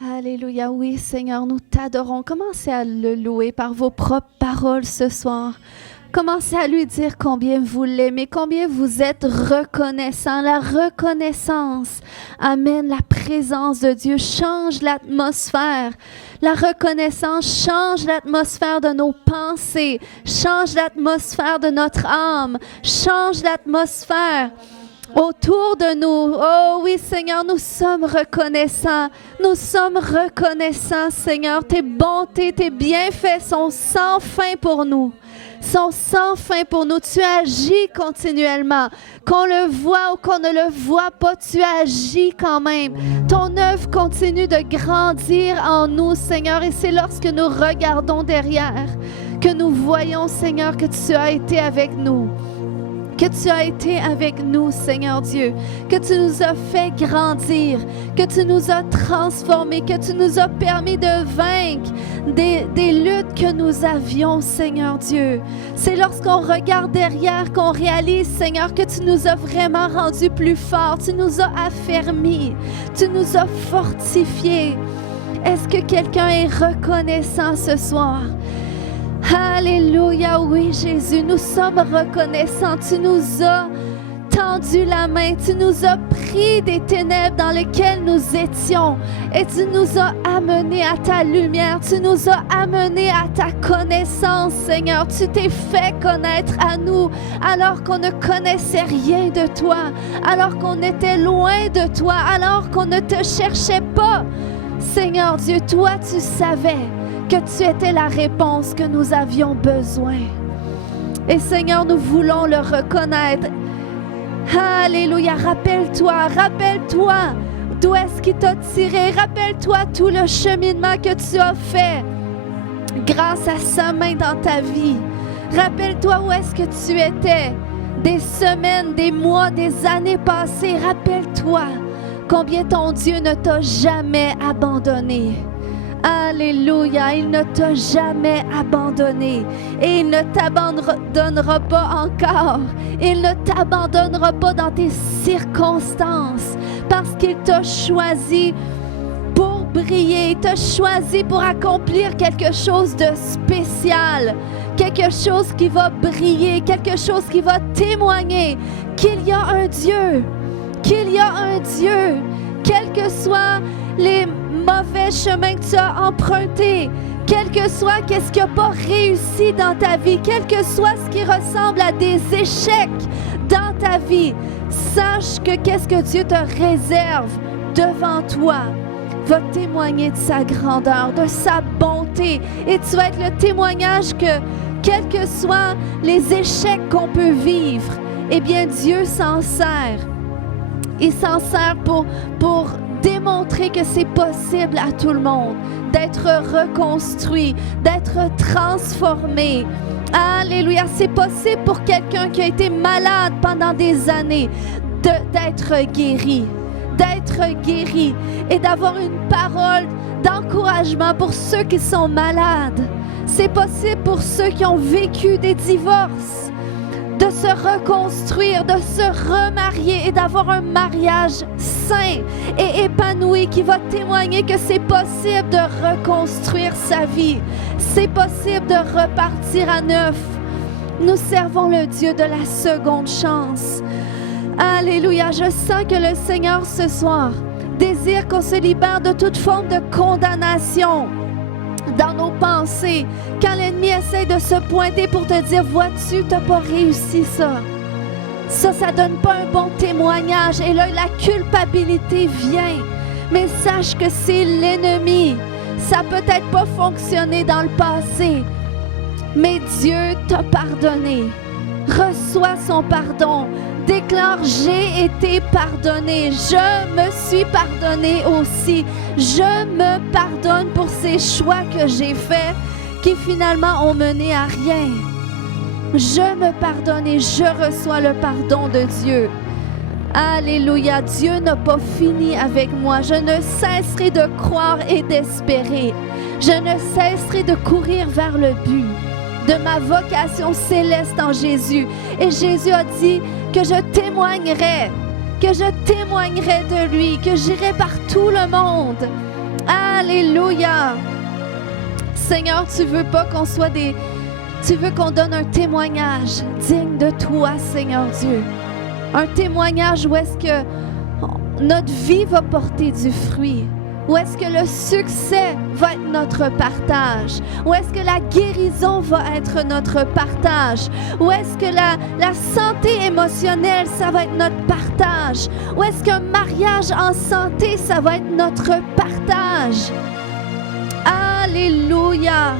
Alléluia. Oui, Seigneur, nous t'adorons. Commencez à le louer par vos propres paroles ce soir. Commencez à lui dire combien vous l'aimez, combien vous êtes reconnaissant. La reconnaissance amène la présence de Dieu, change l'atmosphère. La reconnaissance change l'atmosphère de nos pensées, change l'atmosphère de notre âme, change l'atmosphère autour de nous. Oh oui, Seigneur, nous sommes reconnaissants. Nous sommes reconnaissants, Seigneur. Tes bontés, tes bienfaits sont sans fin pour nous. Sont sans fin pour nous. Tu agis continuellement. Qu'on le voit ou qu'on ne le voit pas, tu agis quand même. Ton œuvre continue de grandir en nous, Seigneur. Et c'est lorsque nous regardons derrière que nous voyons, Seigneur, que tu as été avec nous. Que tu as été avec nous, Seigneur Dieu, que tu nous as fait grandir, que tu nous as transformés, que tu nous as permis de vaincre des luttes que nous avions, Seigneur Dieu. C'est lorsqu'on regarde derrière qu'on réalise, Seigneur, que tu nous as vraiment rendus plus forts, tu nous as affermis, tu nous as fortifiés. Est-ce que quelqu'un est reconnaissant ce soir? Alléluia, oui Jésus, nous sommes reconnaissants. Tu nous as tendu la main, tu nous as pris des ténèbres dans lesquelles nous étions et tu nous as amenés à ta lumière, tu nous as amenés à ta connaissance, Seigneur. Tu t'es fait connaître à nous alors qu'on ne connaissait rien de toi, alors qu'on était loin de toi, alors qu'on ne te cherchait pas. Seigneur Dieu, toi tu savais que tu étais la réponse que nous avions besoin. Et Seigneur, nous voulons le reconnaître. Alléluia, rappelle-toi d'où est-ce qu'il t'a tiré. Rappelle-toi tout le cheminement que tu as fait grâce à sa main dans ta vie. Rappelle-toi où est-ce que tu étais des semaines, des mois, des années passées. Rappelle-toi combien ton Dieu ne t'a jamais abandonné. Alléluia, il ne t'a jamais abandonné et il ne t'abandonnera pas encore. Il ne t'abandonnera pas dans tes circonstances parce qu'il t'a choisi pour briller, il t'a choisi pour accomplir quelque chose de spécial, quelque chose qui va briller, quelque chose qui va témoigner qu'il y a un Dieu, quels que soient les mauvais chemins que tu as empruntés, quel que soit qu'est-ce qui n'a pas réussi dans ta vie, quel que soit ce qui ressemble à des échecs dans ta vie, sache que qu'est-ce que Dieu te réserve devant toi va témoigner de sa grandeur, de sa bonté, et tu vas être le témoignage que quels que soient les échecs qu'on peut vivre, eh bien Dieu s'en sert. Il s'en sert pour démontrer que c'est possible à tout le monde d'être reconstruit, d'être transformé. Alléluia, c'est possible pour quelqu'un qui a été malade pendant des années d'être guéri et d'avoir une parole d'encouragement pour ceux qui sont malades. C'est possible pour ceux qui ont vécu des divorces, de se reconstruire, de se remarier et d'avoir un mariage sain et épanoui qui va témoigner que c'est possible de reconstruire sa vie. C'est possible de repartir à neuf. Nous servons le Dieu de la seconde chance. Alléluia, je sens que le Seigneur ce soir désire qu'on se libère de toute forme de condamnation dans nos pensées, quand l'ennemi essaie de se pointer pour te dire « Vois-tu, tu n'as pas réussi ça. » Ça donne pas un bon témoignage. Et là, la culpabilité vient. Mais sache que c'est l'ennemi. Ça n'a peut-être pas fonctionné dans le passé. Mais Dieu t'a pardonné. Reçois son pardon. Déclare, j'ai été pardonné. Je me suis pardonné aussi. Je me pardonne pour ces choix que j'ai faits qui finalement ont mené à rien. Je me pardonne et je reçois le pardon de Dieu. Alléluia, Dieu n'a pas fini avec moi. Je ne cesserai de croire et d'espérer. Je ne cesserai de courir vers le but de ma vocation céleste en Jésus. Et Jésus a dit que je témoignerai de lui, que j'irai par tout le monde. Alléluia. Seigneur, tu veux pas qu'on soit tu veux qu'on donne un témoignage digne de toi, Seigneur Dieu. Un témoignage où est-ce que notre vie va porter du fruit. Où est-ce que le succès va être notre partage? Où est-ce que la guérison va être notre partage? Où est-ce que la santé émotionnelle, ça va être notre partage? Où est-ce qu'un mariage en santé, ça va être notre partage? Alléluia!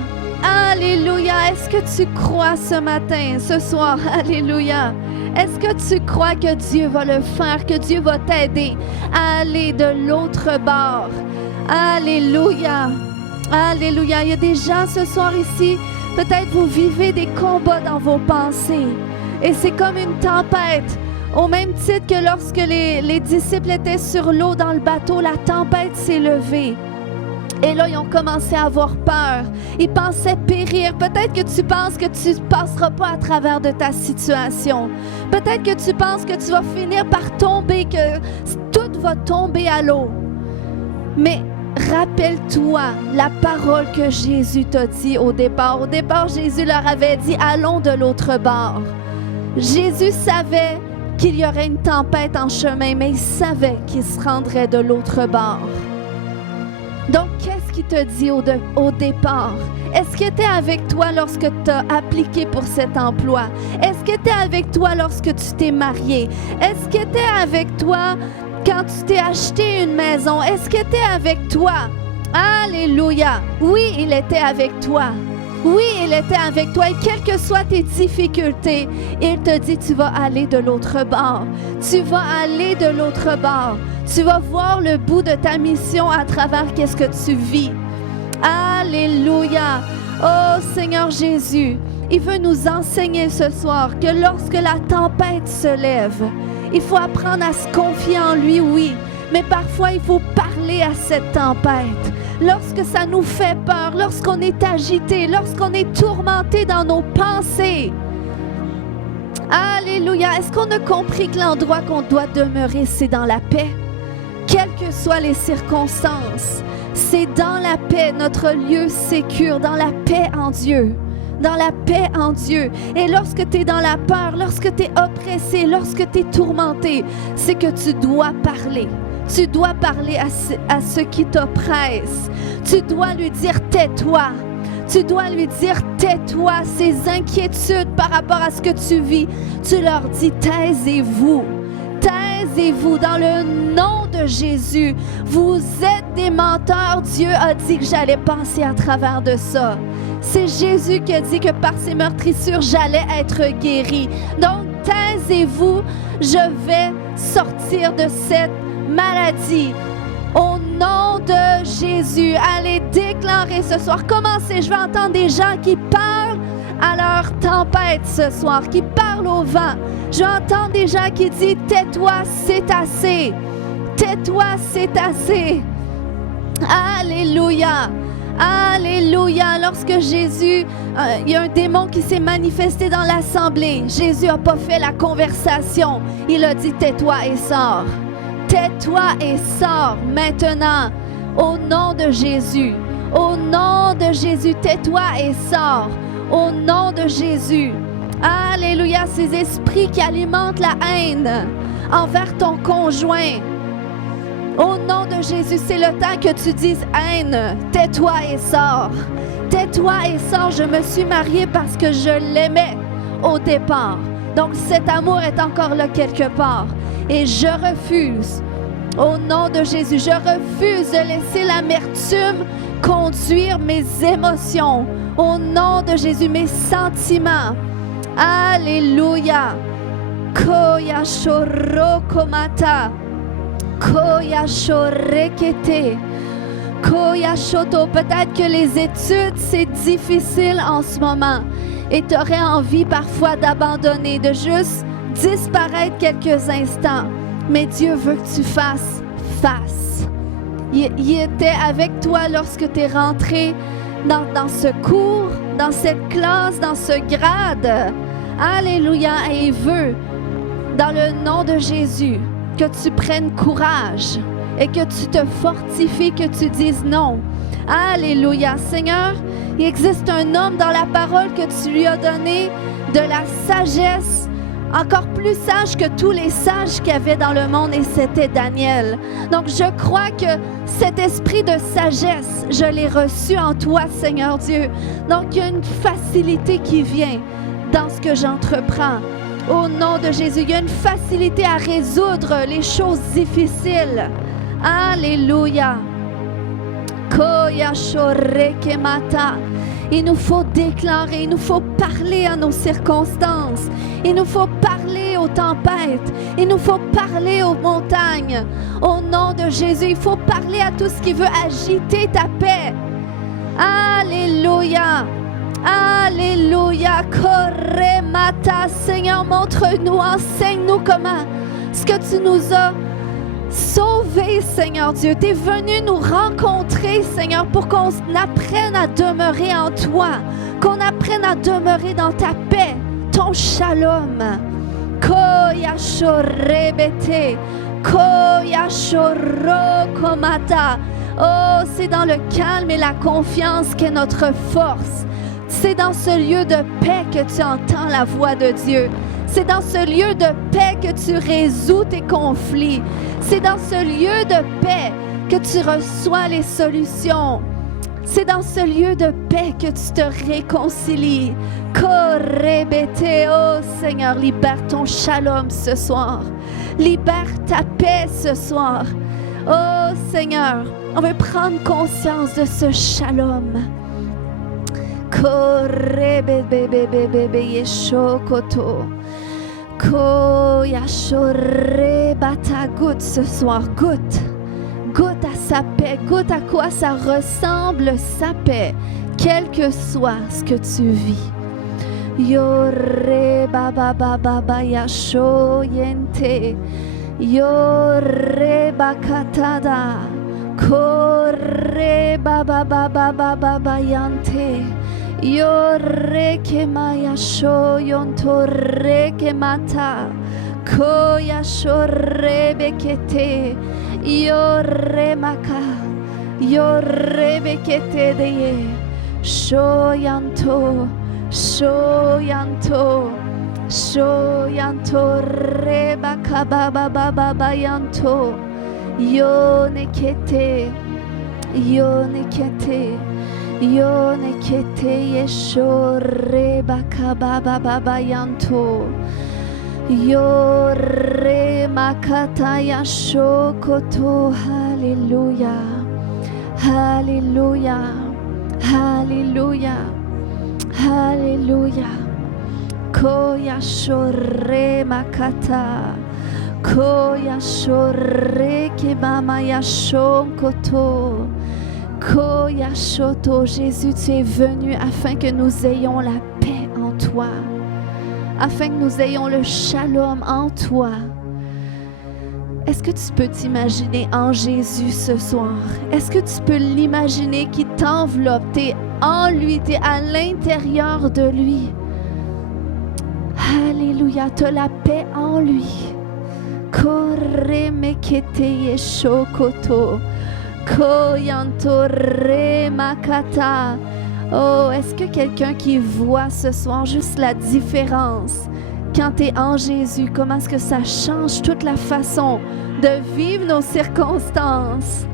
Alléluia! Est-ce que tu crois ce matin, ce soir? Alléluia! Est-ce que tu crois que Dieu va le faire, que Dieu va t'aider à aller de l'autre bord? Alléluia! Alléluia! Il y a des gens ce soir ici, peut-être vous vivez des combats dans vos pensées. Et c'est comme une tempête. Au même titre que lorsque les disciples étaient sur l'eau dans le bateau, la tempête s'est levée. Et là, ils ont commencé à avoir peur. Ils pensaient périr. Peut-être que tu penses que tu ne passeras pas à travers de ta situation. Peut-être que tu penses que tu vas finir par tomber, que tout va tomber à l'eau. Mais rappelle-toi la parole que Jésus t'a dit au départ. Au départ, Jésus leur avait dit « Allons de l'autre bord ». Jésus savait qu'il y aurait une tempête en chemin, mais il savait qu'il se rendrait de l'autre bord. Donc, qu'est-ce qu'il te dit au départ? Est-ce qu'il était avec toi lorsque tu as appliqué pour cet emploi? Est-ce qu'il était avec toi lorsque tu t'es marié? Est-ce qu'il était avec toi quand tu t'es acheté une maison? Est-ce qu'il était avec toi? Alléluia! Oui, il était avec toi. Oui, il était avec toi. Et quelles que soient tes difficultés, il te dit, tu vas aller de l'autre bord. Tu vas aller de l'autre bord. Tu vas voir le bout de ta mission à travers qu'est-ce que tu vis. Alléluia. Oh Seigneur Jésus, il veut nous enseigner ce soir que lorsque la tempête se lève, il faut apprendre à se confier en lui, oui. Mais parfois, il faut parler à cette tempête. Lorsque ça nous fait peur, lorsqu'on est agité, lorsqu'on est tourmenté dans nos pensées. Alléluia. Est-ce qu'on a compris que l'endroit qu'on doit demeurer, c'est dans la paix? Quelles que soient les circonstances, c'est dans la paix, notre lieu sécure, dans la paix en Dieu. Dans la paix en Dieu. Et lorsque tu es dans la peur, lorsque tu es oppressé, lorsque tu es tourmenté, c'est que tu dois parler. Tu dois parler à ceux qui t'oppressent. Tu dois lui dire « tais-toi ». Tu dois lui dire « tais-toi ». Ces inquiétudes par rapport à ce que tu vis, tu leur dis « taisez-vous ». Taisez-vous dans le nom de Jésus. Vous êtes des menteurs. Dieu a dit que j'allais passer à travers de ça. C'est Jésus qui a dit que par ses meurtrissures, j'allais être guéri. Donc, taisez-vous. Je vais sortir de cette maladie. Au nom de Jésus, allez déclarer ce soir. Commencez, je vais entendre des gens qui parlent à leur tempête ce soir, qui parlent au vent. Je vais entendre des gens qui disent « tais-toi, c'est assez. Tais-toi, c'est assez. » Alléluia. Alléluia. Lorsque Jésus, il y a un démon qui s'est manifesté dans l'assemblée. Jésus n'a pas fait la conversation. Il a dit « tais-toi et sors. » Tais-toi et sors maintenant, au nom de Jésus. Au nom de Jésus, tais-toi et sors. Au nom de Jésus. Alléluia, ces esprits qui alimentent la haine envers ton conjoint. Au nom de Jésus, c'est le temps que tu dises haine. Tais-toi et sors. Tais-toi et sors. Je me suis mariée parce que je l'aimais au départ. Donc cet amour est encore là quelque part. Et je refuse, au nom de Jésus, je refuse de laisser l'amertume conduire mes émotions. Au nom de Jésus, mes sentiments. Alléluia. Koya shorokomata. Koya shorekete. Koya shoto. Peut-être que les études, c'est difficile en ce moment. Et tu aurais envie parfois d'abandonner, de juste disparaître quelques instants. Mais Dieu veut que tu fasses face. Il était avec toi lorsque tu es rentré dans ce cours, dans cette classe, dans ce grade. Alléluia. Et il veut, dans le nom de Jésus, que tu prennes courage et que tu te fortifies, que tu dises non. Alléluia. Seigneur, il existe un homme dans la parole que tu lui as donné de la sagesse, encore plus sage que tous les sages qu'il y avait dans le monde, et c'était Daniel. Donc je crois que cet esprit de sagesse, je l'ai reçu en toi, Seigneur Dieu. Donc il y a une facilité qui vient dans ce que j'entreprends. Au nom de Jésus, il y a une facilité à résoudre les choses difficiles. Alléluia. Il nous faut déclarer, il nous faut parler à nos circonstances, il nous faut parler aux tempêtes, il nous faut parler aux montagnes. Au nom de Jésus, il faut parler à tout ce qui veut agiter ta paix. Alléluia. Alléluia. Koremata. Seigneur, montre-nous, enseigne-nous comment ce que tu nous as sauvé, Seigneur Dieu. Tu es venu nous rencontrer, Seigneur, pour qu'on apprenne à demeurer en toi, qu'on apprenne à demeurer dans ta paix, ton shalom. Koyashorebete, koyashorokomata. Oh, c'est dans le calme et la confiance qu'est notre force. C'est dans ce lieu de paix que tu entends la voix de Dieu. C'est dans ce lieu de paix que tu résous tes conflits. C'est dans ce lieu de paix que tu reçois les solutions. C'est dans ce lieu de paix que tu te réconcilies. Korebete, oh Seigneur, libère ton shalom ce soir. Libère ta paix ce soir. Oh Seigneur, on veut prendre conscience de ce shalom. Korebebebebebe yeshokoto. Koyashorebata. Goûte ce soir, goûte. Goûte à sa paix, goûte à quoi ça ressemble sa paix, quel que soit ce que tu vis. Yore baba baba ba yasho yente. Yore bakatada. Kore baba baba baba ba yante. Yore kemaya sho yontore kemata. Koyashore bekete. Yore maka. Yore bekete deye. Shoyanto. Shoyanto. Shoyanto rebaka baba baba bayanto. Yonekete. Yonekete. Yonekete yesho rebaka baba baba yanto. Yore makata yasho koto. Hallelujah. Hallelujah. Hallelujah. Hallelujah. Koyashore makata. Koyashore kebama yashon koto. Koyashoto. Jésus, tu es venu afin que nous ayons la paix en toi, afin que nous ayons le shalom en toi. Est-ce que tu peux t'imaginer en Jésus ce soir? Est-ce que tu peux l'imaginer qui t'enveloppe? Tu es en lui, tu es à l'intérieur de lui. Alléluia, tu as la paix en lui. Koremekete yeshokoto. Koyantore makata. Oh, est-ce que quelqu'un qui voit ce soir juste la différence quand tu es en Jésus, comment est-ce que ça change toute la façon de vivre nos circonstances?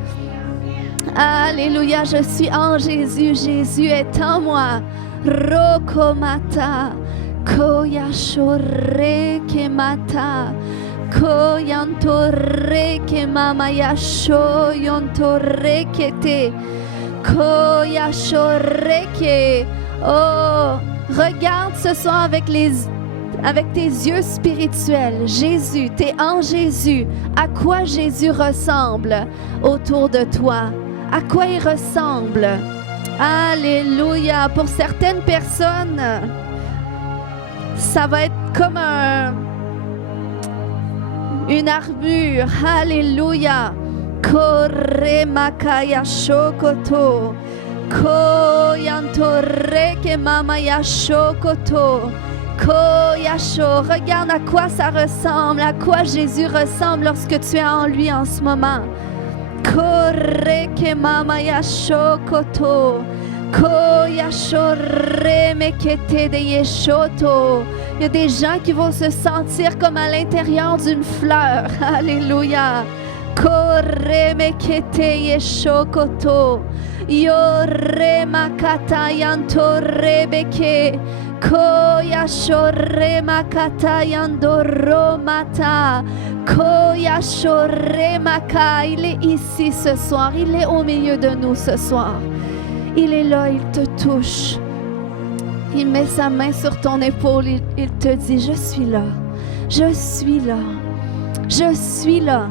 Alléluia, je suis en Jésus, Jésus est en moi. Rokomata, koyashore kemata, koyantore kemama yasho yontore kete, koyashore ke. Oh, regarde ce soir avec tes yeux spirituels. Jésus, tu es en Jésus. À quoi Jésus ressemble autour de toi? À quoi il ressemble? Alléluia. Pour certaines personnes, ça va être comme une armure. Alléluia. Kore makaya shokoto. Koyantore ke mama ya shokoto. Koyasho. Regarde à quoi ça ressemble, à quoi Jésus ressemble lorsque tu es en lui en ce moment. Koreke mama yashokoto. Koyashore mekete de yeshoto. Il y a des gens qui vont se sentir comme à l'intérieur d'une fleur. Alléluia. Kore mekete yeshokoto. Yore makata yantore beke. Koyashore makata yandoro mata. Koyashore maka. Il est ici ce soir. Il est au milieu de nous ce soir. Il est là, il te touche. Il met sa main sur ton épaule, il te dit, je suis là, je suis là, je suis là.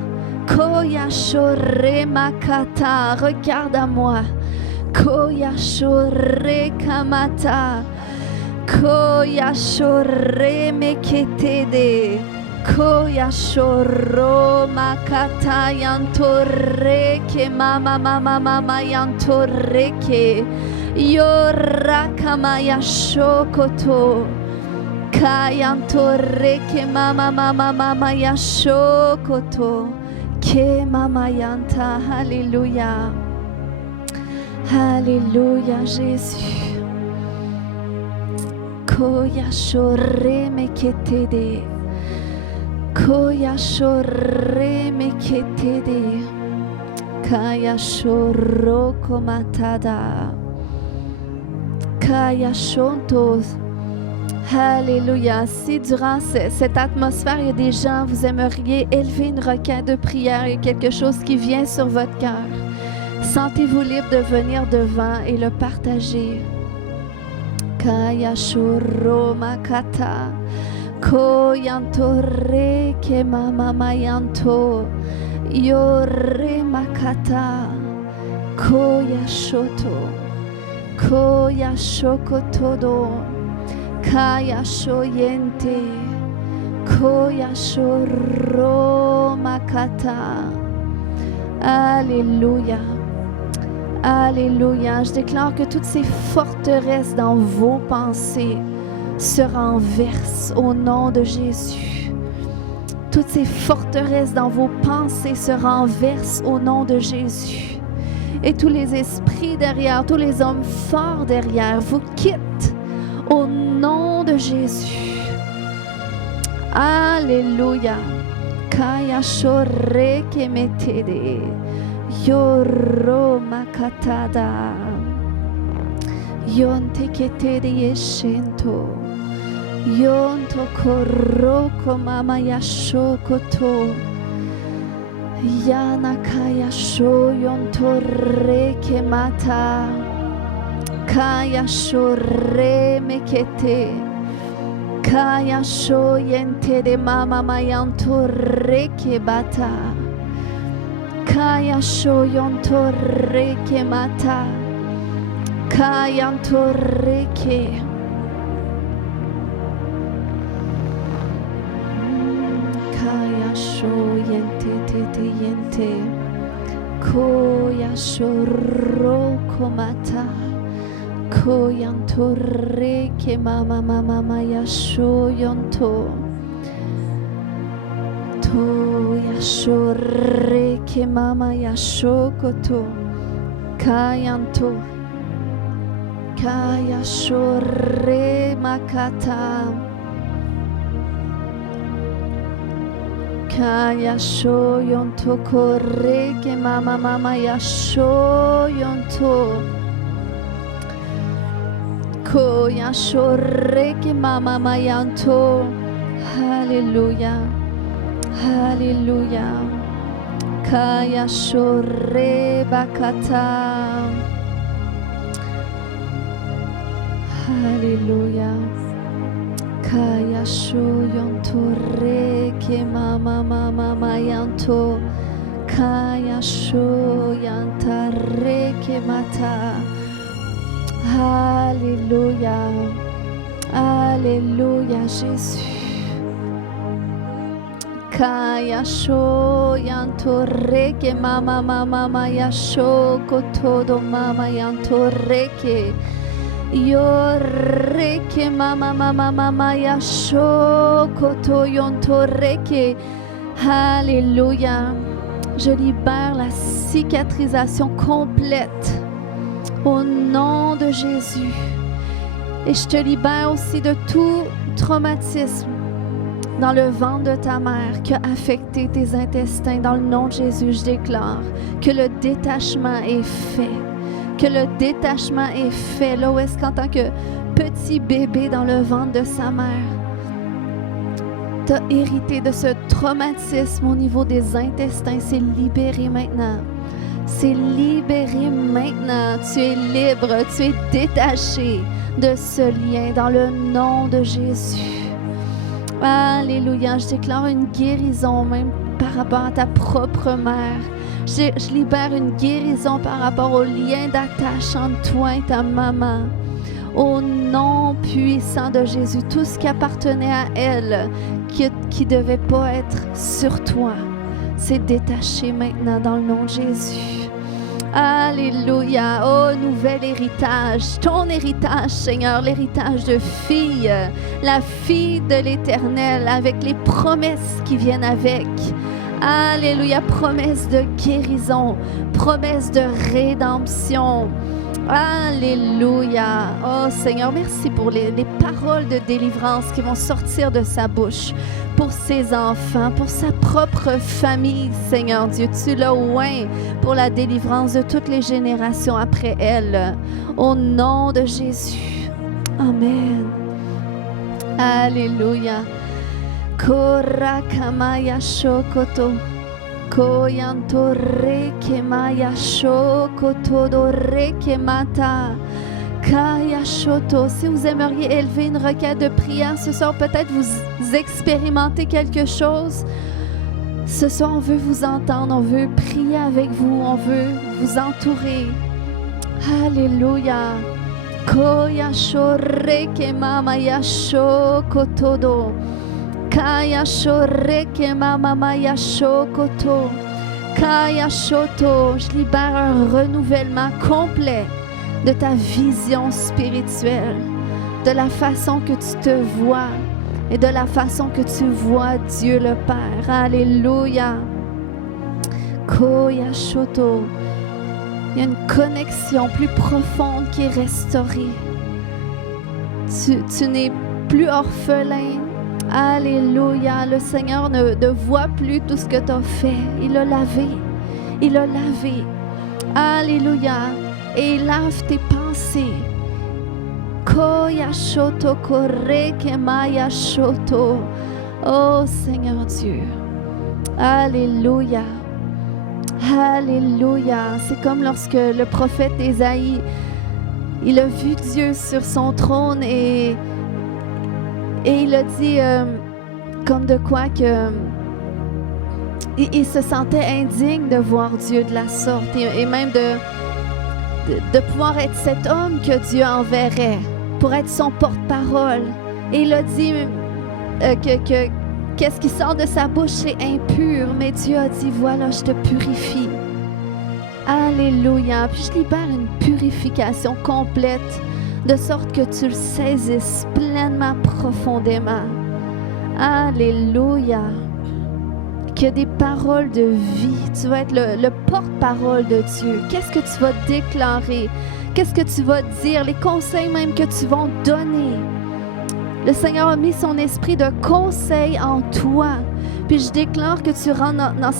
Koyashore makata, regarde à moi. Koyashore kamata, koyashore meketede. Koyashoro makata yantoreke mama mama mama yantoreke yorakama yashokoto kayantoreke mama mama mama yashokoto ke mama yanta. Alléluia, alléluia Jésus. Koyashore meketede. Koyashore meketede. Kayashoro komatada. Kayashontos. Alléluia. Si durant cette atmosphère, il y a des gens, vous aimeriez élever une requête de prière, il y a quelque chose qui vient sur votre cœur. Sentez-vous libre de venir devant et le partager. Kayashoro makata. Koyantore ke mama mayanto. Yore makata. Koyashoto. Koyashokotodo. Kayashoyente. Koyashoro makata. Alléluia. Alléluia. Je déclare que toutes ces forteresses dans vos pensées se renversent au nom de Jésus. Toutes ces forteresses dans vos pensées se renversent au nom de Jésus. Et tous les esprits derrière, tous les hommes forts derrière vous quittent au nom de Jésus. Alléluia. Kayashore kemetede. Yoro makatada. Yonte ketede yeshento. Yonto koroko mama yashokoto. Yana kayasho yonto reke mata. Kayasho re mekete. Kayasho yente de mama mayanto reke bata. Kayasho yonto reke mata. Kayanto reke. Kayasho yente tete yente. Koyasho roko mata. Koyanto reke mama mama mayasho yonto. Toyasho reke mama yasho koto. Kayanto. Kayashore makata. Kayasho yonto koreke mama mama yasho yonto. Koyashore ke mama mayanto. Alléluia. Alléluia. Kayashore bakata. Alléluia. Kayasho yonto reke mama mama mayanto. Kayasho yanta reke mata. Alléluia. Alléluia Jésus. Kayasho yanto reke mama mama mayasho kotodo mama yanto reke. Yoreke mama mama mama yasho koto yonto reke. Alléluia. Je libère la cicatrisation complète au nom de Jésus. Et je te libère aussi de tout traumatisme dans le ventre de ta mère qui a affecté tes intestins. Dans le nom de Jésus, je déclare que le détachement est fait. Que le détachement est fait. Là où est-ce qu'en tant que petit bébé dans le ventre de sa mère, tu as hérité de ce traumatisme au niveau des intestins. C'est libéré maintenant. C'est libéré maintenant. Tu es libre, tu es détaché de ce lien dans le nom de Jésus. Alléluia. Je déclare une guérison même par rapport à ta propre mère. Je libère une guérison par rapport au lien d'attache entre toi et ta maman. Au nom puissant de Jésus, tout ce qui appartenait à elle, qui ne devait pas être sur toi, c'est détaché maintenant dans le nom de Jésus. Alléluia. Oh, nouvel héritage. Ton héritage, Seigneur, l'héritage de fille, la fille de l'Éternel, avec les promesses qui viennent avec. Alléluia. Promesse de guérison, promesse de rédemption. Alléluia. Oh Seigneur, merci pour les paroles de délivrance qui vont sortir de sa bouche pour ses enfants, pour sa propre famille, Seigneur Dieu. Tu l'as oint pour la délivrance de toutes les générations après elle. Au nom de Jésus. Amen. Alléluia. Korakamaya shokoto. Koyanto rekemaya shokoto do rekemata. Kaya shoto. Si vous aimeriez élever une requête de prière ce soir, peut-être vous expérimentez quelque chose. Ce soir, on veut vous entendre, on veut prier avec vous, on veut vous entourer. Alléluia. Koya shorekema ya shokoto. Kaya shoreke mama ya shokoto. Kaya shoto. Je libère un renouvellement complet de ta vision spirituelle, de la façon que tu te vois et de la façon que tu vois Dieu le Père. Alléluia. Koya shoto. Il y a une connexion plus profonde qui est restaurée. Tu n'es plus orphelin. Alléluia. Le Seigneur ne voit plus tout ce que tu as fait. Il a lavé. Il a lavé. Alléluia. Et il lave tes pensées. Koya shoto koreke maya shoto. Oh Seigneur Dieu. Alléluia. Alléluia. C'est comme lorsque le prophète Ésaïe, il a vu Dieu sur son trône et il a dit comme de quoi que il se sentait indigne de voir Dieu de la sorte et même de pouvoir être cet homme que Dieu enverrait pour être son porte-parole. Et il a dit que qu'est-ce qui sort de sa bouche, c'est impur, mais Dieu a dit, voilà, je te purifie. Alléluia. Puis je libère une purification complète, de sorte que tu le saisisses pleinement, profondément. Alléluia. Qu'il y a des paroles de vie. Tu vas être le porte-parole de Dieu. Qu'est-ce que tu vas déclarer? Qu'est-ce que tu vas dire? Les conseils même que tu vas donner. Le Seigneur a mis son esprit de conseil en toi. Puis je déclare que tu rentres dans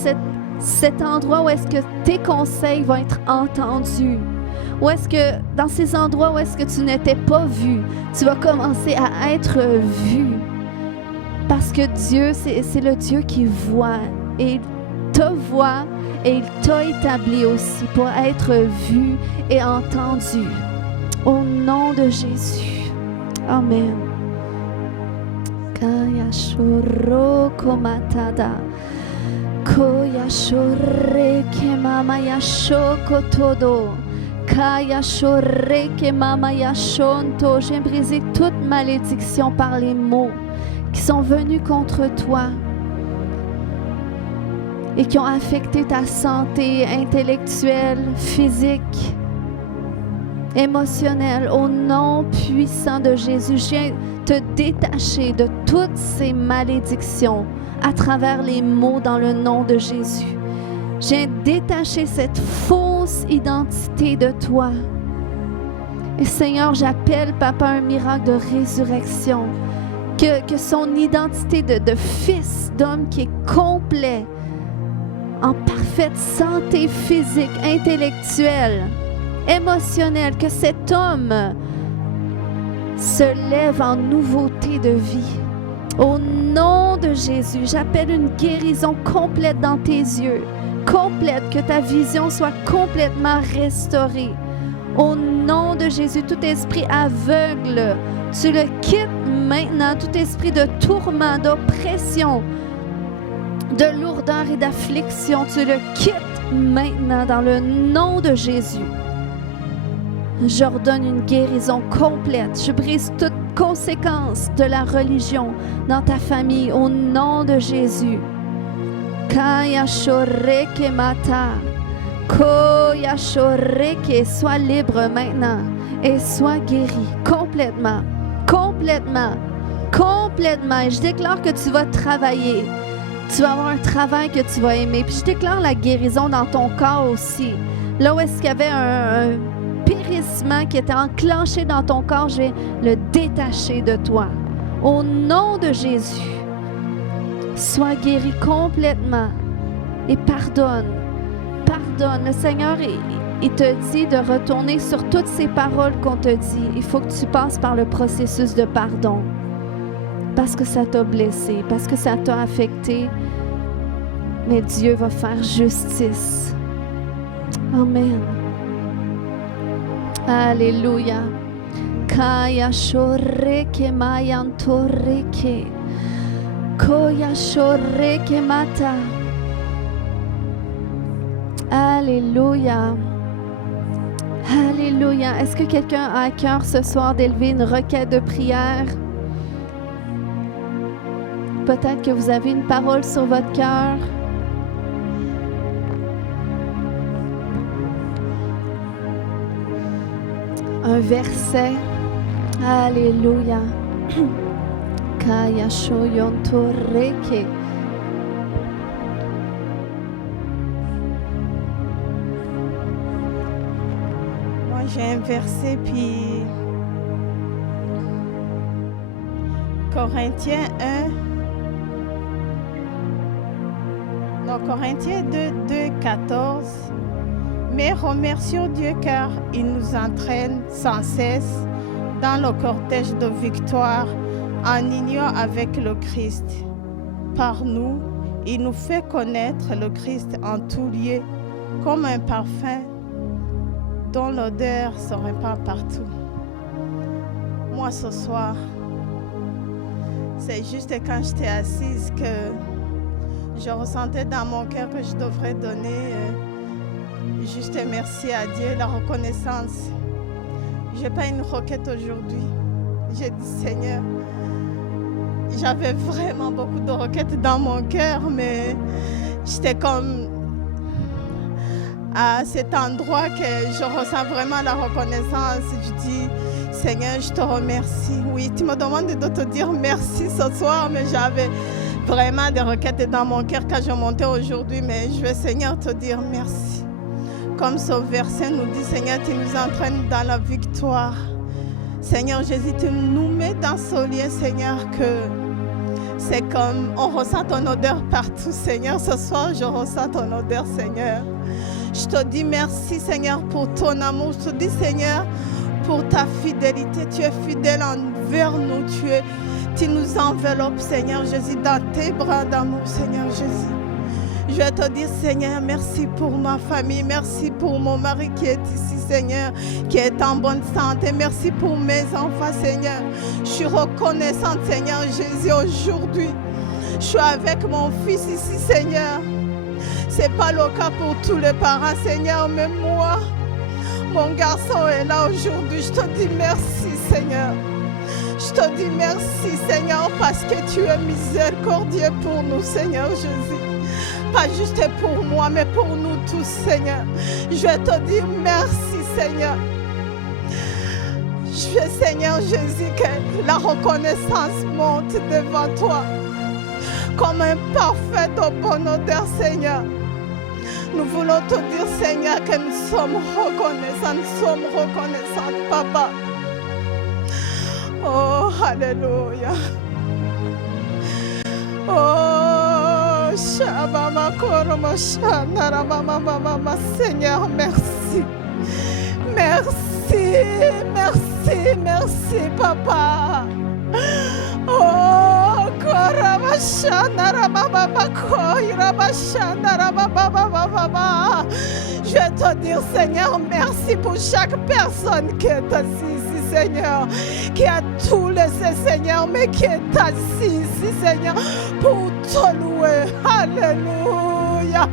cet endroit où est-ce que tes conseils vont être entendus. Où est-ce que, dans ces endroits où est-ce que tu n'étais pas vu, tu vas commencer à être vu. Parce que Dieu, c'est le Dieu qui voit. Et il te voit et il t'a établi aussi pour être vu et entendu. Au nom de Jésus. Amen. Kaya shoro komatada. Koya shoreke mama ya shokotodo. Kaya shoreke mama ya shonto. J'ai brisé toute malédiction par les mots qui sont venus contre toi et qui ont affecté ta santé intellectuelle, physique, émotionnelle. Au nom puissant de Jésus, je viens te détacher de toutes ces malédictions à travers les mots dans le nom de Jésus. Je viens détacher cette fausse identité de toi. Et Seigneur, j'appelle, Papa, un miracle de résurrection. Que son identité de fils d'homme qui est complet, en parfaite santé physique, intellectuelle, émotionnelle, que cet homme se lève en nouveauté de vie. Au nom de Jésus, j'appelle une guérison complète dans tes yeux, complète, que ta vision soit complètement restaurée. Au nom de Jésus, tout esprit aveugle, tu le quittes maintenant, tout esprit de tourment, d'oppression, de lourdeur et d'affliction, tu le quittes maintenant dans le nom de Jésus. J'ordonne une guérison complète. Je brise toute conséquence de la religion dans ta famille au nom de Jésus. Kaya shoreke mata. Koya shoreke, sois libre maintenant et sois guéri complètement, complètement, complètement. Et je déclare que tu vas travailler. Tu vas avoir un travail que tu vas aimer. Puis je déclare la guérison dans ton corps aussi. Là où est-ce qu'il y avait un périssement qui était enclenché dans ton corps, je vais le détacher de toi. Au nom de Jésus, sois guéri complètement et pardonne. Pardonne. Le Seigneur, il te dit de retourner sur toutes ces paroles qu'on te dit. Il faut que tu passes par le processus de pardon. Parce que ça t'a blessé, parce que ça t'a affecté. Mais Dieu va faire justice. Amen. Alléluia. Kaya shoreke mayantoreke. Koya shoreke mata. Alléluia. Alléluia. Est-ce que quelqu'un a à cœur ce soir d'élever une requête de prière? Peut-être que vous avez une parole sur votre cœur. Un verset. Alléluia. Kaya shoyontoreke. Moi, j'ai un verset, puis Corinthiens 2, 14. Mais remercions Dieu car il nous entraîne sans cesse dans le cortège de victoire en union avec le Christ. Par nous, il nous fait connaître le Christ en tout lieu comme un parfum dont l'odeur se répand partout. Moi, ce soir, c'est juste quand j'étais assise que je ressentais dans mon cœur que je devrais donner juste merci à Dieu, la reconnaissance. Je n'ai pas une requête aujourd'hui. J'ai dit, Seigneur, j'avais vraiment beaucoup de requêtes dans mon cœur, mais j'étais comme à cet endroit que je ressens vraiment la reconnaissance. Je dis, Seigneur, je te remercie. Oui, tu me demandes de te dire merci ce soir, mais j'avais vraiment des requêtes dans mon cœur quand je montais aujourd'hui, mais je vais, Seigneur, te dire merci. Comme ce verset nous dit, Seigneur, tu nous entraînes dans la victoire. Seigneur Jésus, tu nous mets dans ce lieu, Seigneur, que c'est comme on ressent ton odeur partout, Seigneur. Ce soir, je ressens ton odeur, Seigneur. Je te dis merci, Seigneur, pour ton amour. Je te dis, Seigneur, pour ta fidélité. Tu es fidèle envers nous. Tu nous enveloppes, Seigneur Jésus, dans tes bras d'amour, Seigneur Jésus. Je vais te dire, Seigneur, merci pour ma famille. Merci pour mon mari qui est ici, Seigneur, qui est en bonne santé. Merci pour mes enfants, Seigneur. Je suis reconnaissante, Seigneur Jésus, aujourd'hui. Je suis avec mon fils ici, Seigneur. Ce n'est pas le cas pour tous les parents, Seigneur, mais moi, mon garçon est là aujourd'hui. Je te dis merci, Seigneur. Je te dis merci, Seigneur, parce que tu es miséricordieux pour nous, Seigneur Jésus. Pas juste pour moi, mais pour nous tous, Seigneur. Je vais te dire merci, Seigneur. Je veux, Seigneur Jésus, que la reconnaissance monte devant toi comme un parfait de bonne odeur, Seigneur. Nous voulons te dire, Seigneur, que nous sommes reconnaissants, Papa. Oh, Alléluia. Oh, Seigneur, merci. Merci, Papa. Oh, je vais te dire, Seigneur, merci pour chaque personne qui est assise ici, Seigneur, qui a tout laissé, Seigneur, mais qui est assis ici, Seigneur, pour te louer. Alléluia.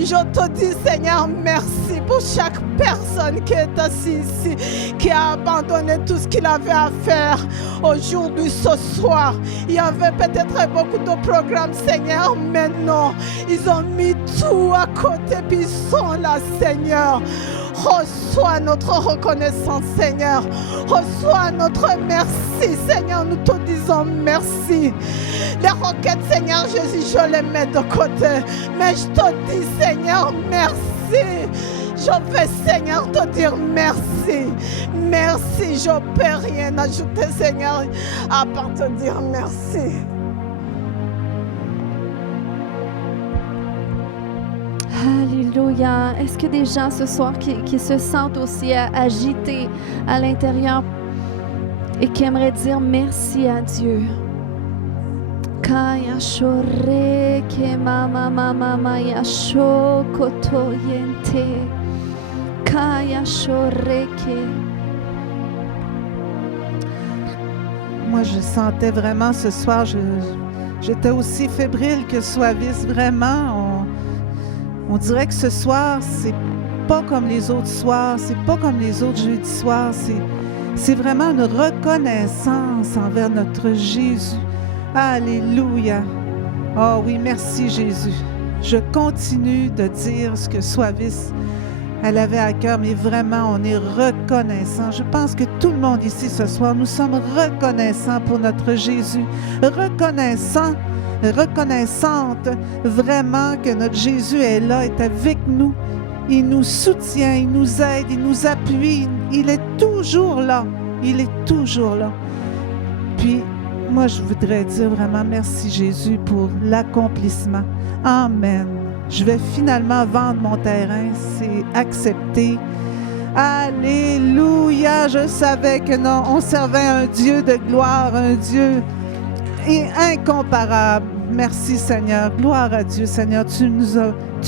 Je te dis, Seigneur, merci pour chaque personne qui est assise ici, qui a abandonné tout ce qu'il avait à faire aujourd'hui, ce soir. Il y avait peut-être beaucoup de programmes, Seigneur, mais non. Ils ont mis tout à côté, puis ils sont là, Seigneur. Reçois notre reconnaissance, Seigneur. Reçois notre merci, Seigneur. Nous te disons merci. Les requêtes, Seigneur Jésus, je les mets de côté. Mais je te dis, Seigneur, merci. Je vais, Seigneur, te dire merci. Merci. Je ne peux rien ajouter, Seigneur, à part te dire merci. Alléluia. Est-ce que des gens ce soir qui se sentent aussi agités à l'intérieur et qui aimeraient dire merci à Dieu? Kaya shore ke mama mama ya shokoto yente. Kaya shore ke. Moi, je sentais vraiment ce soir, j'étais aussi fébrile que Soavis, vraiment. On dirait que ce soir, c'est pas comme les autres soirs, c'est pas comme les autres jeudis soirs, c'est vraiment une reconnaissance envers notre Jésus. Alléluia. Oh oui, merci Jésus. Je continue de dire ce que Soavis, elle avait à cœur, mais vraiment, on est reconnaissant. Je pense que tout le monde ici ce soir, nous sommes reconnaissants pour notre Jésus. Reconnaissante vraiment que notre Jésus est là, est avec nous. Il nous soutient, il nous aide, il nous appuie. Il est toujours là. Il est toujours là. Puis, moi, je voudrais dire vraiment merci Jésus pour l'accomplissement. Amen. Je vais finalement vendre mon terrain. C'est accepté. Alléluia. Je savais que non, on servait un Dieu de gloire, un Dieu incomparable. Merci Seigneur. Gloire à Dieu Seigneur. Tu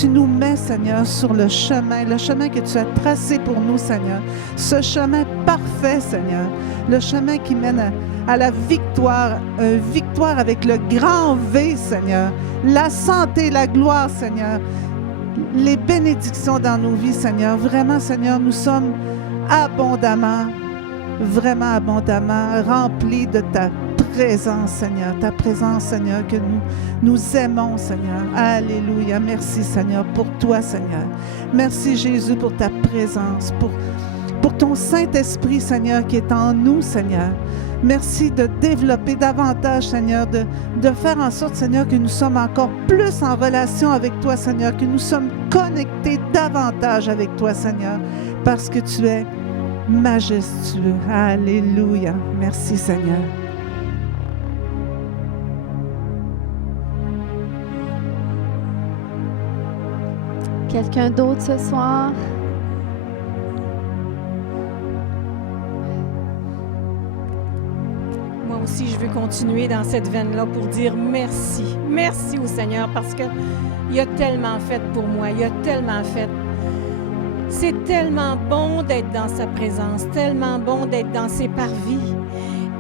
nous mets Seigneur sur le chemin que tu as tracé pour nous Seigneur. Ce chemin parfait Seigneur. Le chemin qui mène à la victoire. Une victoire avec le grand V Seigneur. La santé, la gloire Seigneur. Les bénédictions dans nos vies Seigneur. Vraiment Seigneur, nous sommes vraiment abondamment remplis de ta présence, Seigneur, ta présence, Seigneur, que nous aimons, Seigneur. Alléluia. Merci, Seigneur, pour toi, Seigneur. Merci, Jésus, pour ta présence, pour ton Saint-Esprit, Seigneur, qui est en nous, Seigneur. Merci de développer davantage, Seigneur, de faire en sorte, Seigneur, que nous sommes encore plus en relation avec toi, Seigneur, que nous sommes connectés davantage avec toi, Seigneur, parce que tu es majestueux. Alléluia. Merci, Seigneur. Quelqu'un d'autre ce soir? Moi aussi, je veux continuer dans cette veine-là pour dire merci. Merci au Seigneur parce qu'il a tellement fait pour moi. Il a tellement fait. C'est tellement bon d'être dans sa présence, tellement bon d'être dans ses parvis.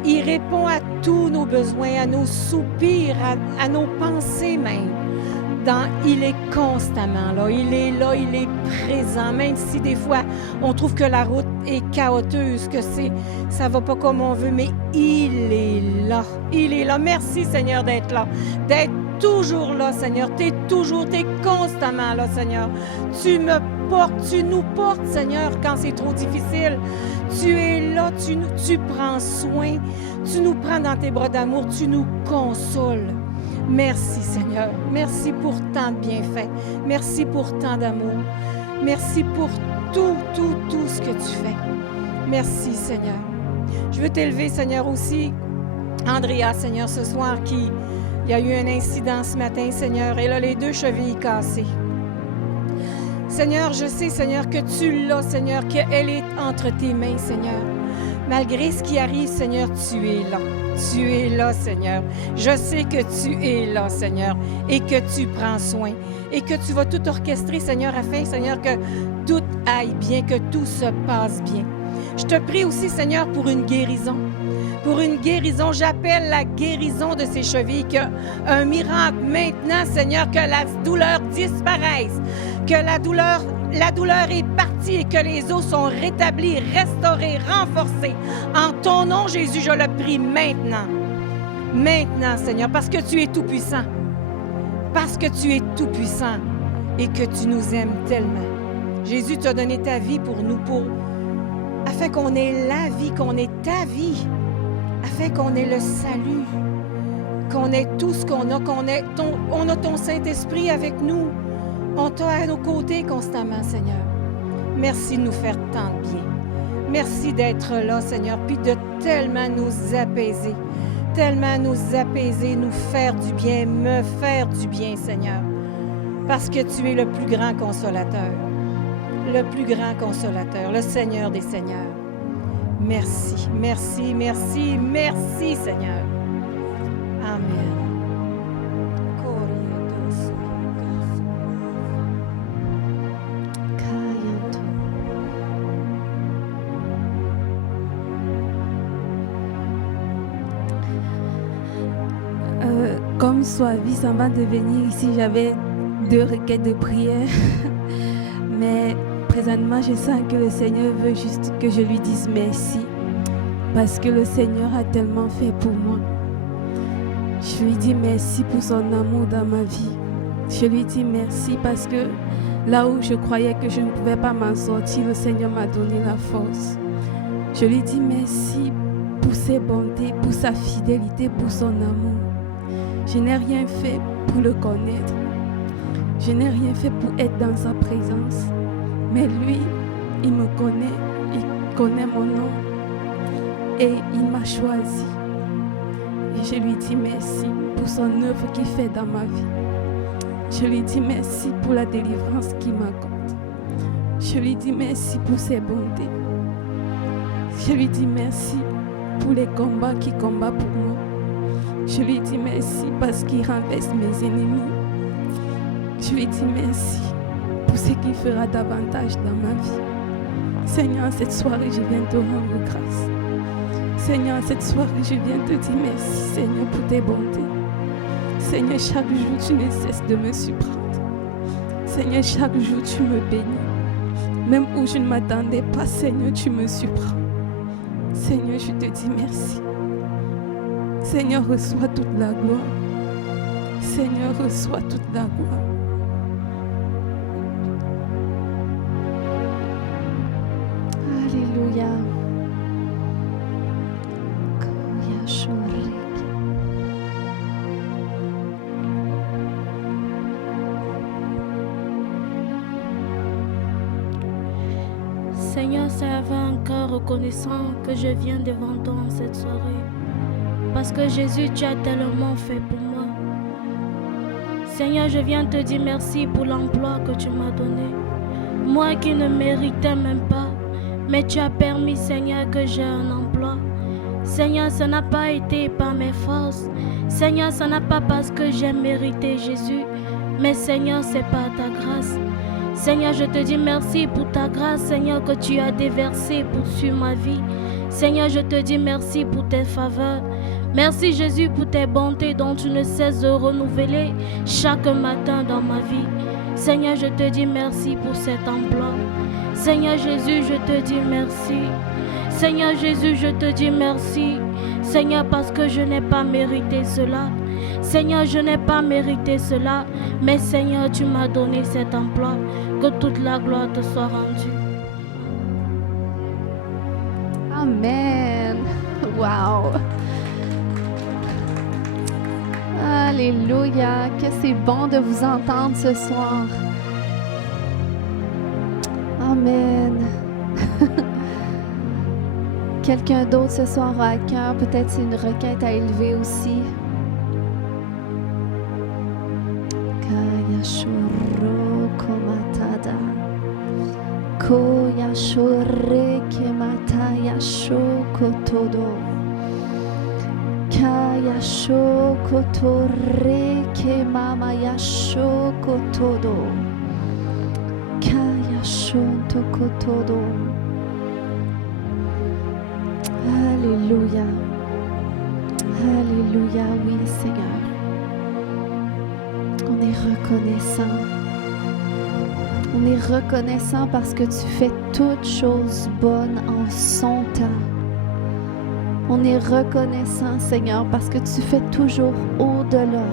Il répond à tous nos besoins, à nos soupirs, à nos pensées même. Il est constamment là, il est présent, même si des fois on trouve que la route est chaotique, que ça va pas comme on veut, mais il est là. Merci Seigneur d'être là, d'être toujours là Seigneur, t'es constamment là Seigneur. Tu nous portes Seigneur quand c'est trop difficile. Tu es là, tu prends soin, tu nous prends dans tes bras d'amour, tu nous consoles. Merci, Seigneur. Merci pour tant de bienfaits. Merci pour tant d'amour. Merci pour tout ce que tu fais. Merci, Seigneur. Je veux t'élever, Seigneur, aussi. Andrea, Seigneur, ce soir, il y a eu un incident ce matin, Seigneur. Elle a les 2 chevilles cassées. Seigneur, je sais, Seigneur, que tu l'as, Seigneur, qu'elle est entre tes mains, Seigneur. Malgré ce qui arrive, Seigneur, tu es là. Tu es là, Seigneur. Je sais que tu es là, Seigneur, et que tu prends soin, et que tu vas tout orchestrer, Seigneur, afin, Seigneur, que tout aille bien, que tout se passe bien. Je te prie aussi, Seigneur, pour une guérison. Pour une guérison, j'appelle la guérison de ses chevilles, qu'un miracle maintenant, Seigneur, que la douleur disparaisse, que la douleur est partie et que les os sont rétablis, restaurés, renforcés. En ton nom, Jésus, je le prie maintenant. Maintenant, Seigneur, parce que tu es tout-puissant. Parce que tu es tout-puissant et que tu nous aimes tellement. Jésus, tu as donné ta vie pour nous, afin qu'on ait la vie, qu'on ait ta vie, afin qu'on ait le salut, qu'on ait tout ce qu'on a, on a ton Saint-Esprit avec nous. On t'a à nos côtés constamment, Seigneur. Merci de nous faire tant de bien. Merci d'être là, Seigneur, puis de tellement nous apaiser, nous faire du bien, me faire du bien, Seigneur. Parce que tu es le plus grand consolateur, le Seigneur des Seigneurs. Merci, merci, merci, merci, Seigneur. Amen. Comme Soavis, avant de venir ici, j'avais 2 requêtes de prière. Mais présentement, je sens que le Seigneur veut juste que je lui dise merci. Parce que le Seigneur a tellement fait pour moi. Je lui dis merci pour son amour dans ma vie. Je lui dis merci parce que là où je croyais que je ne pouvais pas m'en sortir, le Seigneur m'a donné la force. Je lui dis merci pour ses bontés, pour sa fidélité, pour son amour. Je n'ai rien fait pour le connaître. Je n'ai rien fait pour être dans sa présence. Mais lui, il me connaît, il connaît mon nom. Et il m'a choisi. Et je lui dis merci pour son œuvre qu'il fait dans ma vie. Je lui dis merci pour la délivrance qu'il m'accorde. Je lui dis merci pour ses bontés. Je lui dis merci pour les combats qu'il combat pour moi. Je lui dis merci parce qu'il renverse mes ennemis. Je lui dis merci pour ce qu'il fera davantage dans ma vie. Seigneur, cette soirée, je viens te rendre grâce. Seigneur, cette soirée, je viens te dire merci, Seigneur, pour tes bontés. Seigneur, chaque jour, tu ne cesses de me surprendre. Seigneur, chaque jour, tu me bénis. Même où je ne m'attendais pas, Seigneur, tu me surprends. Seigneur, je te dis merci. Seigneur, reçois toute la gloire. Seigneur, reçois toute la gloire. Alléluia. Seigneur, c'est avec un cœur reconnaissant que je viens devant toi en cette soirée. Parce que Jésus, tu as tellement fait pour moi. Seigneur, je viens te dire merci pour l'emploi que tu m'as donné. Moi qui ne méritais même pas, mais tu as permis, Seigneur, que j'ai un emploi. Seigneur, ça n'a pas été par mes forces. Seigneur, ça n'a pas parce que j'ai mérité Jésus. Mais Seigneur, c'est par ta grâce. Seigneur, je te dis merci pour ta grâce, Seigneur, que tu as déversée pour suivre ma vie. Seigneur, je te dis merci pour tes faveurs. Merci Jésus pour tes bontés dont tu ne cesses de renouveler chaque matin dans ma vie. Seigneur, je te dis merci pour cet emploi. Seigneur Jésus, je te dis merci. Seigneur Jésus, je te dis merci. Seigneur, parce que je n'ai pas mérité cela. Seigneur, je n'ai pas mérité cela. Mais Seigneur, tu m'as donné cet emploi. Que toute la gloire te soit rendue. Amen. Wow. Alléluia. Que c'est bon de vous entendre ce soir. Amen. Quelqu'un d'autre ce soir a à cœur, peut-être c'est une requête à élever aussi. Kayashoro komatada. Koyashore kemata yashoko todo. Kayashoko tore kemama yashoko todo. Kayashonto kotodo. Alléluia. Alléluia, oui Seigneur. On est reconnaissant. On est reconnaissant parce que tu fais toutes choses bonnes en son temps. On est reconnaissant, Seigneur, parce que tu fais toujours au-delà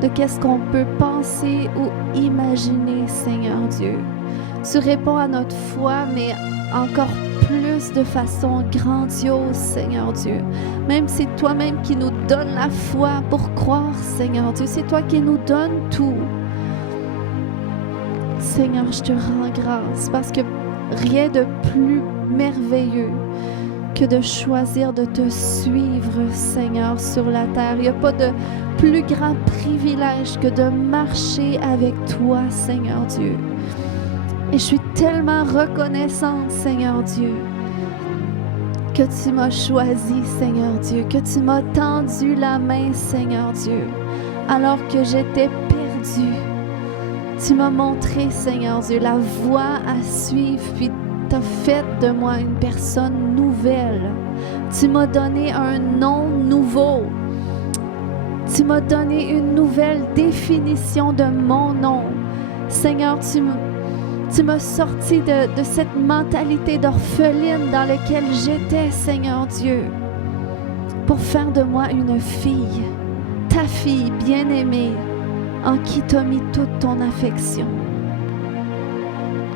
de qu'est-ce qu'on peut penser ou imaginer, Seigneur Dieu. Tu réponds à notre foi, mais encore plus de façon grandiose, Seigneur Dieu. Même c'est toi-même qui nous donne la foi pour croire, Seigneur Dieu. C'est toi qui nous donne tout. Seigneur, je te rends grâce parce que rien de plus merveilleux que de choisir de te suivre, Seigneur, sur la terre. Il n'y a pas de plus grand privilège que de marcher avec toi, Seigneur Dieu. Et je suis tellement reconnaissante, Seigneur Dieu, que tu m'as choisi, Seigneur Dieu, que tu m'as tendu la main, Seigneur Dieu, alors que j'étais perdue. Tu m'as montré, Seigneur Dieu, la voie à suivre, puis tu as fait de moi une personne nouvelle. Tu m'as donné un nom nouveau. Tu m'as donné une nouvelle définition de mon nom. Seigneur, tu m'as sorti de cette mentalité d'orpheline dans laquelle j'étais, Seigneur Dieu, pour faire de moi une fille, ta fille bien-aimée, en qui tu as mis toute ton affection.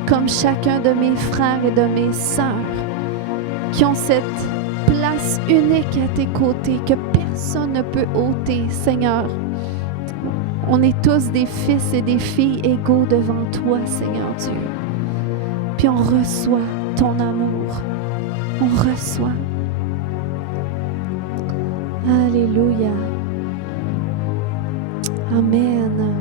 Comme chacun de mes frères et de mes sœurs qui ont cette place unique à tes côtés que personne ne peut ôter, Seigneur. On est tous des fils et des filles égaux devant toi, Seigneur Dieu. Puis on reçoit ton amour. On reçoit. Alléluia. Amen.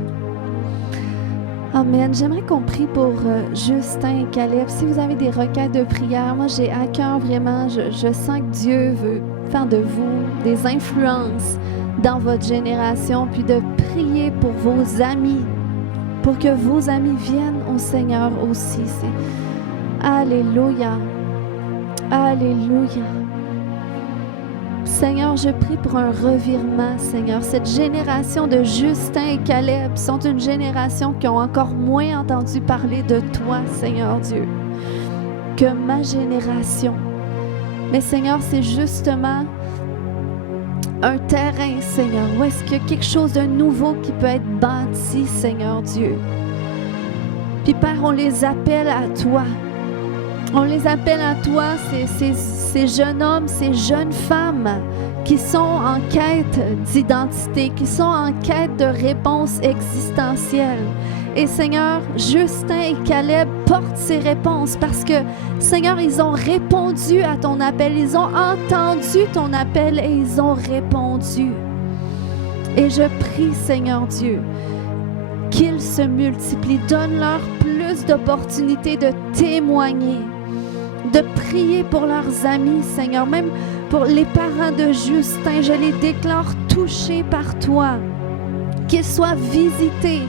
Amen. J'aimerais qu'on prie pour Justin et Caleb. Si vous avez des requêtes de prière, moi j'ai à cœur vraiment, je sens que Dieu veut faire de vous des influences dans votre génération, puis de prier pour vos amis, pour que vos amis viennent au Seigneur aussi. Alléluia. Alléluia. Seigneur, je prie pour un revirement, Seigneur. Cette génération de Justin et Caleb sont une génération qui ont encore moins entendu parler de toi, Seigneur Dieu, que ma génération. Mais Seigneur, c'est justement un terrain, Seigneur, où est-ce qu'il y a quelque chose de nouveau qui peut être bâti, Seigneur Dieu. Puis Père, on les appelle à toi. On les appelle à toi, ces jeunes hommes, ces jeunes femmes qui sont en quête d'identité, qui sont en quête de réponses existentielles. Et Seigneur, Justin et Caleb portent ces réponses parce que, Seigneur, ils ont répondu à ton appel, ils ont entendu ton appel et ils ont répondu. Et je prie, Seigneur Dieu, qu'ils se multiplient, donne-leur plus d'opportunités de témoigner, de prier pour leurs amis, Seigneur, même pour les parents de Justin, je les déclare touchés par toi, qu'ils soient visités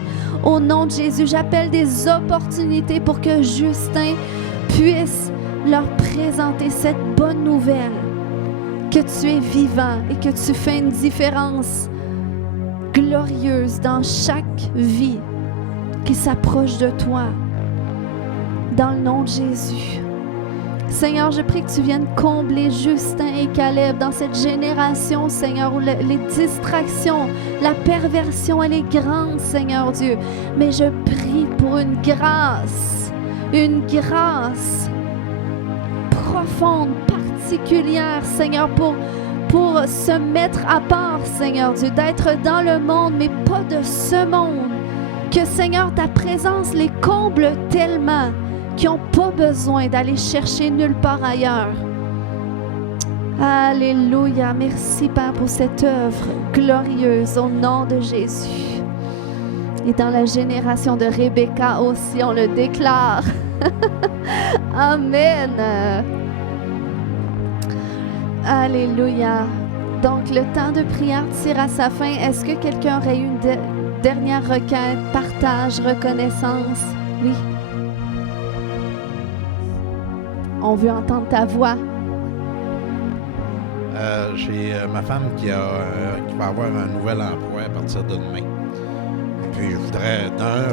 au nom de Jésus. J'appelle des opportunités pour que Justin puisse leur présenter cette bonne nouvelle, que tu es vivant et que tu fais une différence glorieuse dans chaque vie qui s'approche de toi, dans le nom de Jésus. Seigneur, je prie que tu viennes combler Justin et Caleb dans cette génération, Seigneur, où les distractions, la perversion, elle est grande, Seigneur Dieu. Mais je prie pour une grâce profonde, particulière, Seigneur, pour pour se mettre à part, Seigneur Dieu, d'être dans le monde, mais pas de ce monde. Que, Seigneur, ta présence les comble tellement qu'ils n'ont pas besoin d'aller chercher nulle part ailleurs. Alléluia. Merci, Père, pour cette œuvre glorieuse au nom de Jésus. Et dans la génération de Rebecca aussi, on le déclare. Amen. Alléluia. Donc, le temps de prière tire à sa fin. Est-ce que quelqu'un aurait eu une dernière requête, partage, reconnaissance? Oui. On veut entendre ta voix. J'ai ma femme qui va avoir un nouvel emploi à partir de demain. Puis je voudrais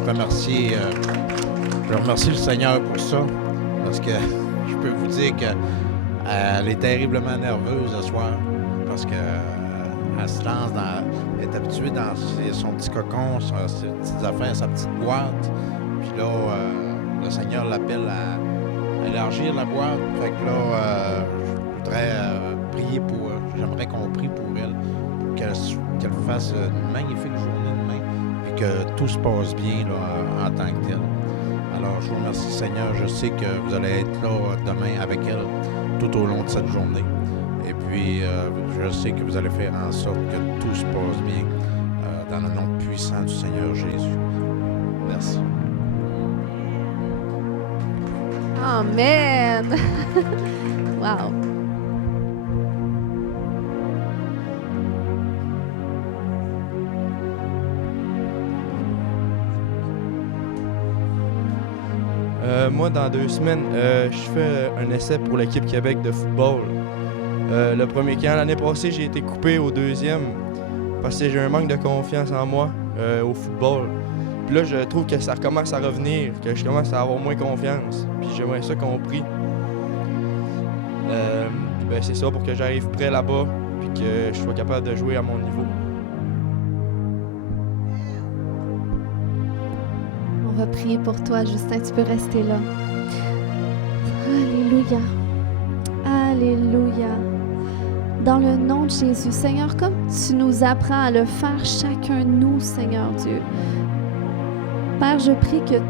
remercier le Seigneur pour ça, parce que je peux vous dire qu'elle est terriblement nerveuse ce soir, parce qu'elle se lance elle est habituée dans son petit cocon, ses petites affaires, sa petite boîte. Puis là, le Seigneur l'appelle à élargir la boîte. Fait que là, je voudrais prier pour elle. J'aimerais qu'on prie pour elle, pour qu'elle fasse une magnifique journée demain, et que tout se passe bien là, en tant que tel. Alors, je vous remercie, Seigneur. Je sais que vous allez être là demain avec elle tout au long de cette journée. Et puis, je sais que vous allez faire en sorte que tout se passe bien dans le nom puissant du Seigneur Jésus. Merci. Amen. Wow. Moi, dans 2 semaines, je fais un essai pour l'équipe Québec de football. Le premier camp, l'année passée, j'ai été coupé au 2e parce que j'ai un manque de confiance en moi au football. Puis là, je trouve que ça recommence à revenir, que je commence à avoir moins confiance. Puis j'aimerais ça qu'on prie. Ben c'est ça, pour que j'arrive prêt là-bas, puis que je sois capable de jouer à mon niveau. On va prier pour toi, Justin. Tu peux rester là. Alléluia. Alléluia. Dans le nom de Jésus, Seigneur, comme tu nous apprends à le faire chacun de nous, Seigneur Dieu. Père, je prie que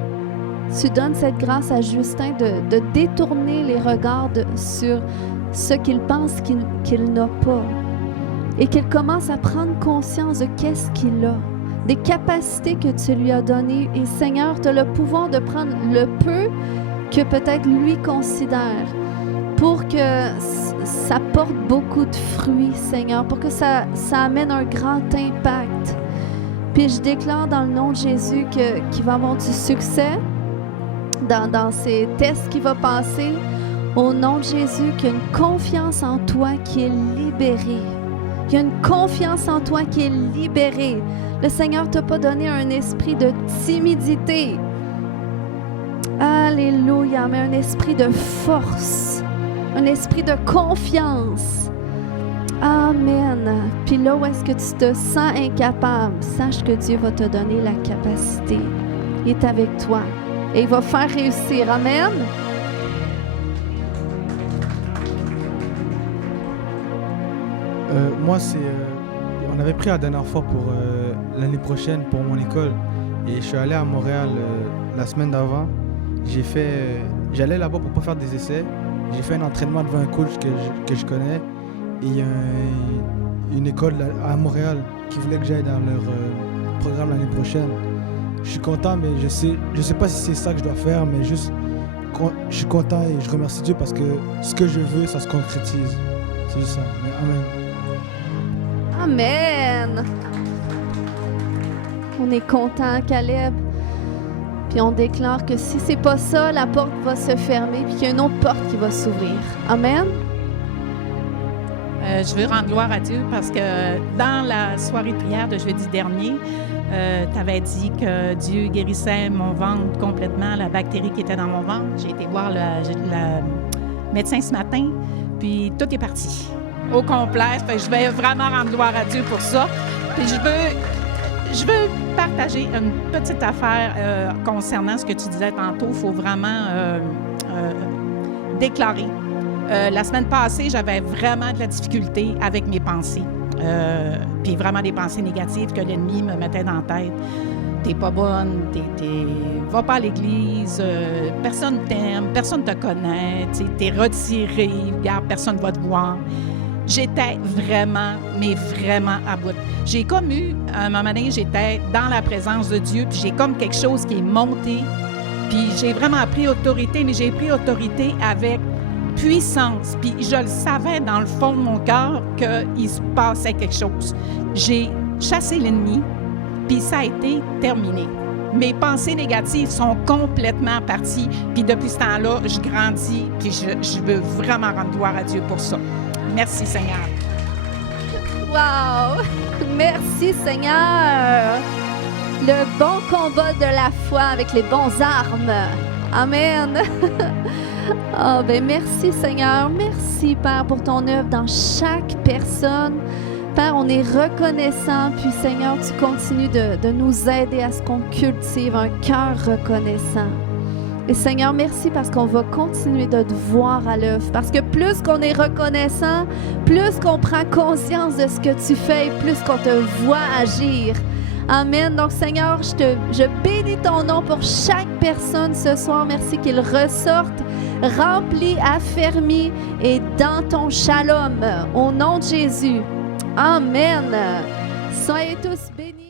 tu donnes cette grâce à Justin de détourner les regards sur ce qu'il pense qu'il n'a pas. Et qu'il commence à prendre conscience de qu'est-ce qu'il a, des capacités que tu lui as données. Et Seigneur, tu as le pouvoir de prendre le peu que peut-être lui considère pour que ça porte beaucoup de fruits, Seigneur, pour que ça amène un grand impact. Puis je déclare dans le nom de Jésus qu'il va avoir du succès dans ces tests qu'il va passer. Au nom de Jésus, qu'il y a une confiance en toi qui est libérée. Il y a une confiance en toi qui est libérée. Le Seigneur ne t'a pas donné un esprit de timidité. Alléluia, mais un esprit de force, un esprit de confiance. Amen. Puis là où est-ce que tu te sens incapable, sache que Dieu va te donner la capacité. Il est avec toi et il va faire réussir. Amen. Moi, on avait pris la dernière fois pour l'année prochaine pour mon école. Et je suis allé à Montréal la semaine d'avant. J'allais là-bas pour pas faire des essais. J'ai fait un entraînement devant un coach que je connais. Et il y a une école à Montréal qui voulait que j'aille dans leur programme l'année prochaine. Je suis content, mais je sais pas si c'est ça que je dois faire, mais juste je suis content et je remercie Dieu parce que ce que je veux, ça se concrétise. C'est juste ça. Mais amen. Amen. On est content, Caleb. Puis on déclare que si c'est pas ça, la porte va se fermer puis qu'il y a une autre porte qui va s'ouvrir. Amen. Je veux rendre gloire à Dieu parce que dans la soirée de prière de jeudi dernier, tu avais dit que Dieu guérissait mon ventre complètement, la bactérie qui était dans mon ventre. J'ai été voir le médecin ce matin, puis tout est parti au complet. Fait que je vais vraiment rendre gloire à Dieu pour ça. Puis je veux partager une petite affaire concernant ce que tu disais tantôt. Il faut vraiment déclarer La semaine passée, j'avais vraiment de la difficulté avec mes pensées. Puis vraiment des pensées négatives que l'ennemi me mettait dans la tête. T'es pas bonne, va pas à l'église, personne t'aime, personne te connaît, t'es retiré, regarde, personne va te voir. J'étais vraiment, mais vraiment à bout. J'ai comme eu, à un moment donné, j'étais dans la présence de Dieu, puis j'ai comme quelque chose qui est monté, puis j'ai vraiment pris autorité, mais j'ai pris autorité avec puissance, puis je le savais dans le fond de mon cœur qu'il se passait quelque chose. J'ai chassé l'ennemi, puis ça a été terminé. Mes pensées négatives sont complètement parties, puis depuis ce temps-là, je grandis, puis je veux vraiment rendre gloire à Dieu pour ça. Merci, Seigneur. Wow! Merci, Seigneur. Le bon combat de la foi avec les bonnes armes. Amen. Oh, ben merci, Seigneur. Merci, Père, pour ton œuvre dans chaque personne. Père, on est reconnaissant, puis Seigneur, tu continues de nous aider à ce qu'on cultive un cœur reconnaissant. Et Seigneur, merci parce qu'on va continuer de te voir à l'œuvre. Parce que plus qu'on est reconnaissant, plus qu'on prend conscience de ce que tu fais, plus qu'on te voit agir. Amen. Donc Seigneur, je bénis ton nom pour chaque personne ce soir. Merci qu'ils ressortent remplis, affermis et dans ton shalom. Au nom de Jésus. Amen. Soyez tous bénis.